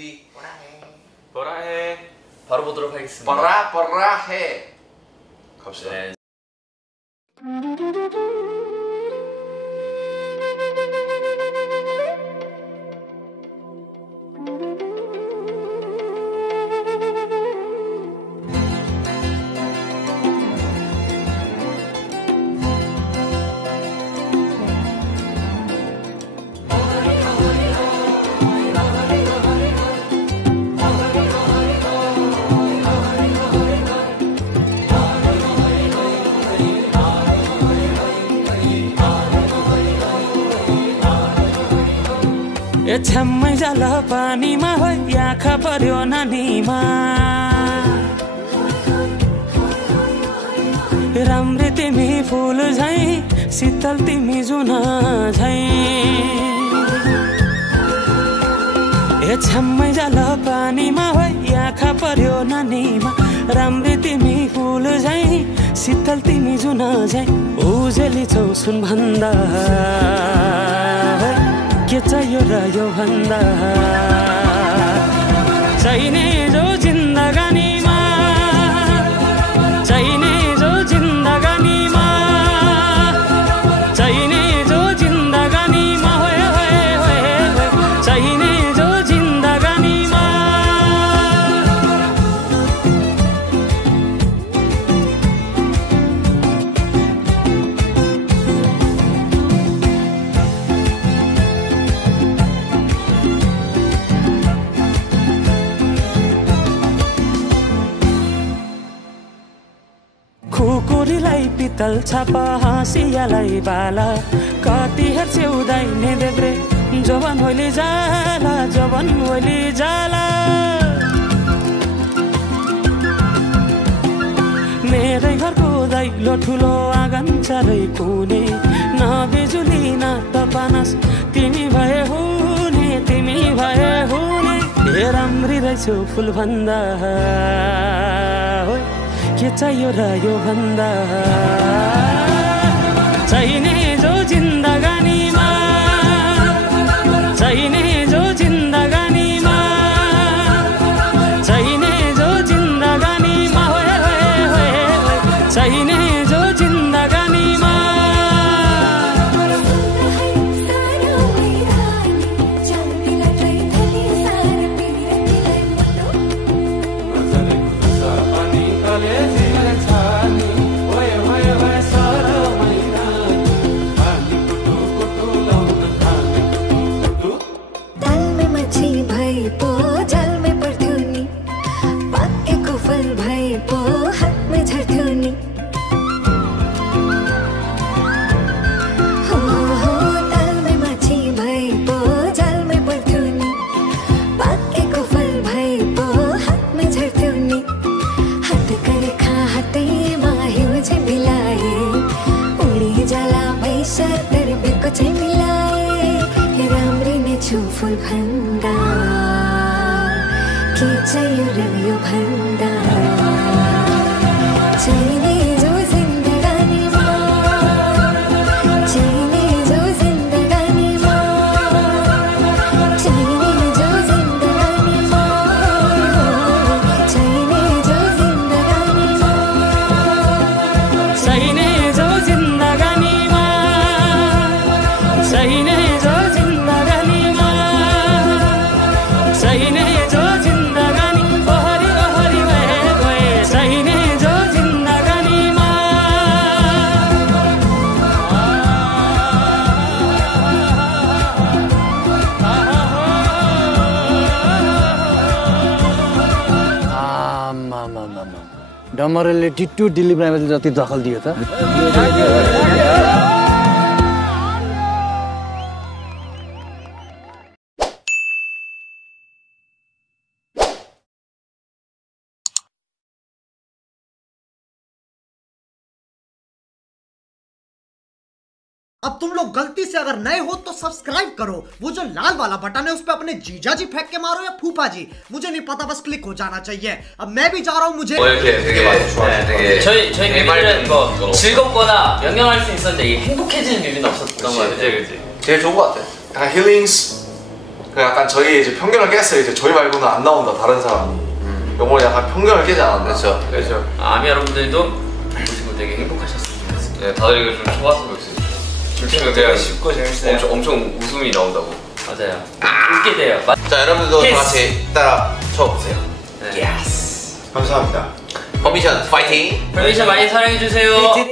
뮤비 보라해. 바로 보도록 하겠습니다. 보라해 갑시다. 네. छम्मै जाल पानीमा हो आँखा पर्यो नानीमा राम्री तिमी फुल झैं शीतल तिमी जुन झैं छम्मै जाल पानीमा हो आँखा पर्यो नानीमा राम्री तिमी फुल झैं शीतल तिमी जुन झैं उजेली छौ सुन भन्दा के चाहियो र यो भन्दा चाहिने जो जिन्दगानीमा चाहिने जो जिन्दगानीमा चाहिने जो जिन्दगानीमा होए होए होए चाहिने जो जिन्दगानीमा खुकुरीलाई पितल छापा हाँसियालाई बाला कति हेर्छौ दाइने देब्रे जवन होली जाला जवन होली जाला मेरै घरको दैलो ठुलो आँगन चारै कुने न बिजुली न त पानस तिमी भए हुने तिमी भए हुने हे राम्री रहेछौ फुल भन्दा के चाहियो र यो भन्दा चाहिने जो जिन्दगानीमा चाहिने जो जिन्दगानीमा चाहिने जो जिन्दगानीमा होए होए होए चाहिने जो जिन्दगानीमा फुल भन्दा के चाहियो र यो भन्दा चाहिने जो जिन्दगानीमा चाहिने जो जिन्दगानीमा चाहिने जो जिन्दगानीमा चाहिने जो जिन्दगानीमा चाहिने जो जिन्दगानीमा चाहिने जो चाहिने जो जिन्दगानी ओहरी ओहरी भए गए चाहिने जो जिन्दगानीमा डमरेलले टिट्टु दिलीप राईमाझी जति दखल दियो त अब तुम लोग गलती से अगर नए हो तो सब्सक्राइब करो, वो जो लाल वाला बटन है उस पे अपने जीजा जी फेंक के मारो या फूफा जी, मुझे नहीं पता, बस क्लिक हो जाना चाहिए। अब मैं भी जा रहा हूँ, मुझे 저희 뮤비들은 뭐 즐겁거나 명령할 수 있었는데 이 행복해지는 뮤비는 없었던 것 같아요. 제일 좋은 것 같아. 약간 힐링스 그 약간 저희 이제 편견을 깼어요. 이제 저희 말고는 안 나온다 다른 사람이. 요번에 약간 편견을 깨지 않았나. 그렇죠. 그렇죠. 아미 여러분들도 보시고 되게 행복하셨으면 좋겠습니다. 네, 다들 이거 좀 좋았으면 좋겠어요. 춤추면 그냥 쉽고 재밌어요. 엄청 웃음이 나온다고. 맞아요. 웃게 돼요. 자, 여러분들도 Yes. 다 같이 따라 쳐보세요. 네. 감사합니다. 퍼미션 파이팅! 퍼미션 많이 사랑해주세요.